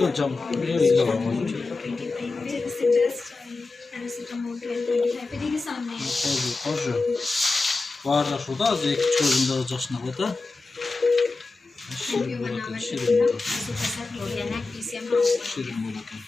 Jam. Var da şurada az iki çözümde olacak ne kadar? Şirin bırakın, şirin bırakın. Şirin bırakın.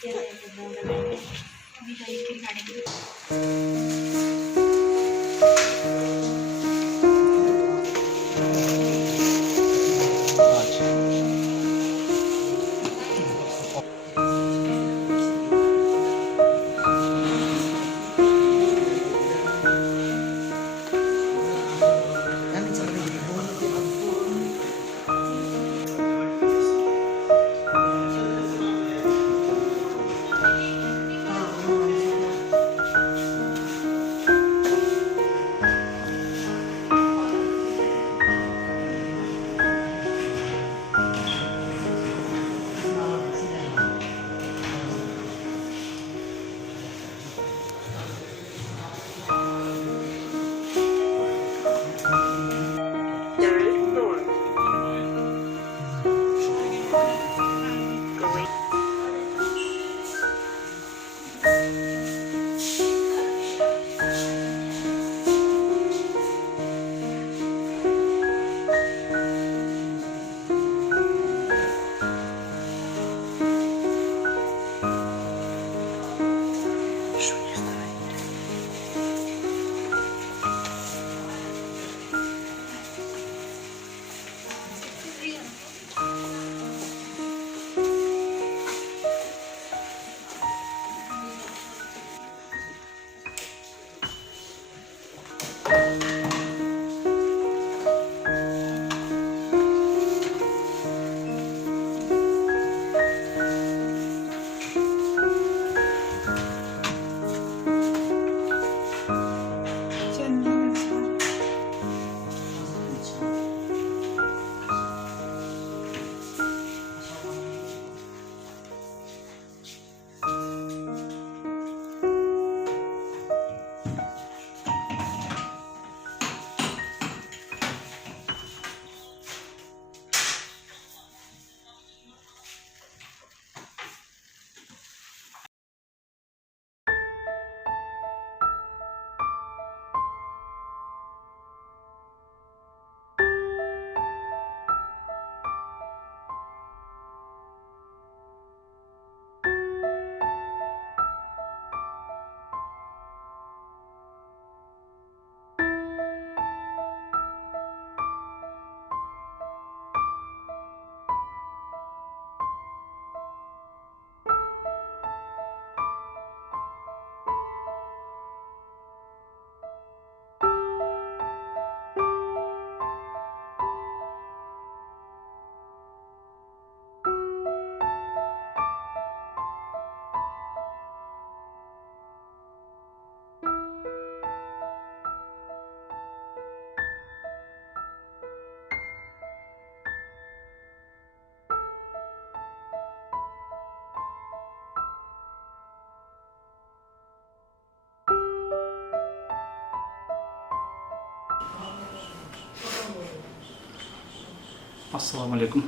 Assalamu alaikum.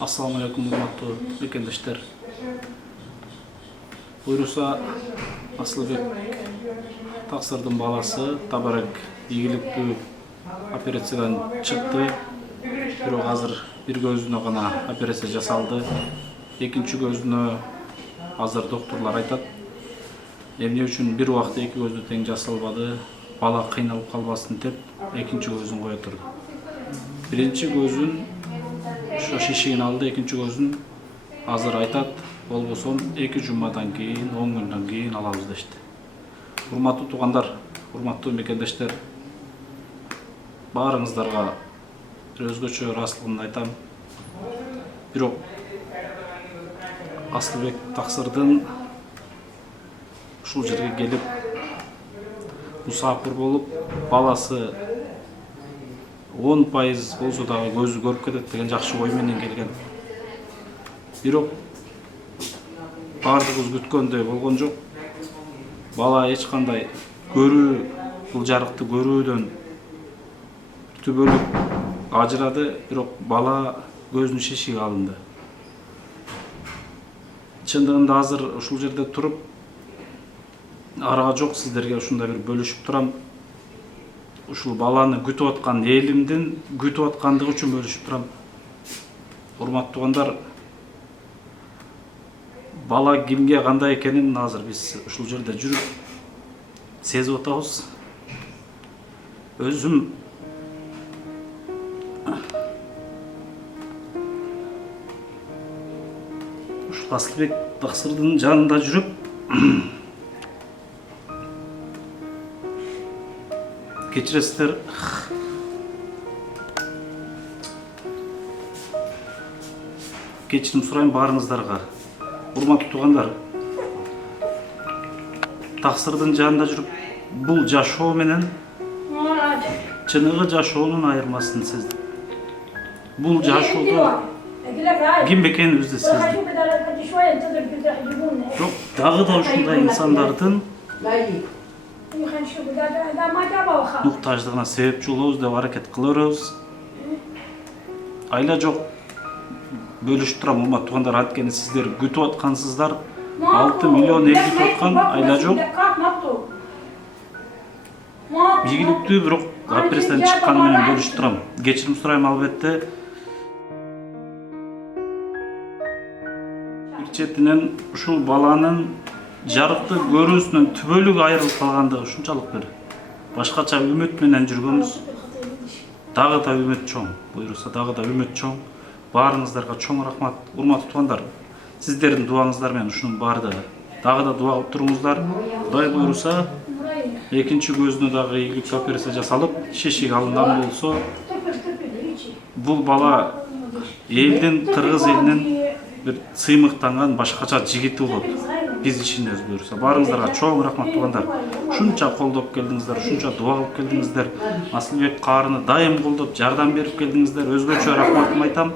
Assalamu alaikum hurmatlı bekendişler. Buyursa Aslıbek Taksır'dın balası tabarak iyilikli operatsiyadan çıktı. Biro hazır bir gözüne gana operasiya jasaldı. Ekinci gözüne hazır doktorlar aytat. Emne üçün bir vaqtda iki gözü teң jasalbady. Bala kıynalıp kalbasın dep ekinci gözün koya turdu. Birinci gözün şu şişigini aldı, ikinci gözün hazır aytat. Bolbosam 2 jumadan keyin, 10 günden keyin alabız deşti. Hurmatlı tuğandar, hurmatlı mekendешler, barыңыздарга өзгөчө ырастылыгын айтам. Бирок Aslıbek Taksır'dın ушул жерге келип musafir bolup balası 10% bolso dagы көзү көрүп кетет деген жакшы ой менен келген. Бирок бардыгыбыз күткөндөй болгон жок. Бала эч кандай көрүү, бул жарыкты көрүүдөн түбөлүк ажырады, бирок бала көзүнүн шишиги алынды. Чындыгында азыр ушул жерде туруп арага жок сиздерге ушундай бир бөлүшүп турам. Ушул баланы күтүп аткан элимдин күтүп аткандыгы үчүн бөлүшүп турам. Урматтуу туугандар, бала кимге кандай экенин азыр биз ушул жерде жүрүп сезип атабыз. Өзүм ушул Асылбек таксырдын жанында жүрүп кечиресиздер. Кечирим сурайм баарыңыздарга. Урматтуу туугандар, таксырдын жанында жүрүп бул жашоо менен чыныгы жашоонун айырмасын сездим. Бул жашоодо ким экенибизди сездим. Жок, дагы да ушундай инсандардын муктаждыгына себепчи болобуз деп аракет кыла беребиз. Айла жок, бөлүшүп турам урматтуу туугандар, анткени сиздер күтүп аткансыздар. 6 миллион эл күтүп аткан, айла жок. Ийгиликтүү бирок операциядан чыкканы менен бөлүшүп турам. Кечирим сурайм албетте. Бир четинен ушул баланын жарыктуу көрүүсүнөн түбөлүк айрылып калгандыгы ушунчалык бир башкача үмүт менен жүргөнбүз. Дагы да үмүт чоң, буйруса дагы да үмүт чоң. Баарыңыздарга чоң рахмат. Урматтуу туугандар, сиздердин дуаңыздар менен ушунун баардыгы. Дагы да дуа кылып туруңуздар. Кудай буйруса, экинчи көзүнө дагы ийгиликтүү операция жасалып, шешик алынган болсо, бул бала элдин, кыргыз элинин бир сыймыктанган башкача жигити болот. Биз ишенебиз буйруса. Баарыңыздарга чоң рахмат туугандар. Ушунча колдоп келдиңиздер, ушунча дуа кылып келдиңиздер. Асылбек каарыны дайым колдоп, жардам берип келдиңиздер. Өзгөчө рахматымды айтам.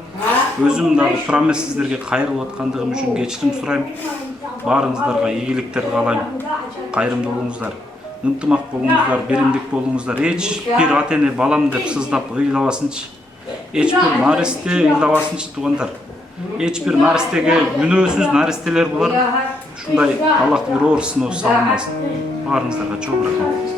Өзүм дагы тура эмес сиздерге кайрылып аткандыгым үчүн кечирим сурайм. Баарыңыздарга ийгиликтер каалайм. Кайрымдуу болуңуздар. Ынтымак болуңуздар, биримдик болуңуздар. Эч бир ата-эне балам деп сыздап ыйлабасынчы. Эч бир наристе ыйлабасынчы туугандар. Эч бир наристеге күнөөсүз наристелер булар. Ушундай Аллахтын бир оор сыноо салынбасын. Баарыңыздарга чоң рахмат.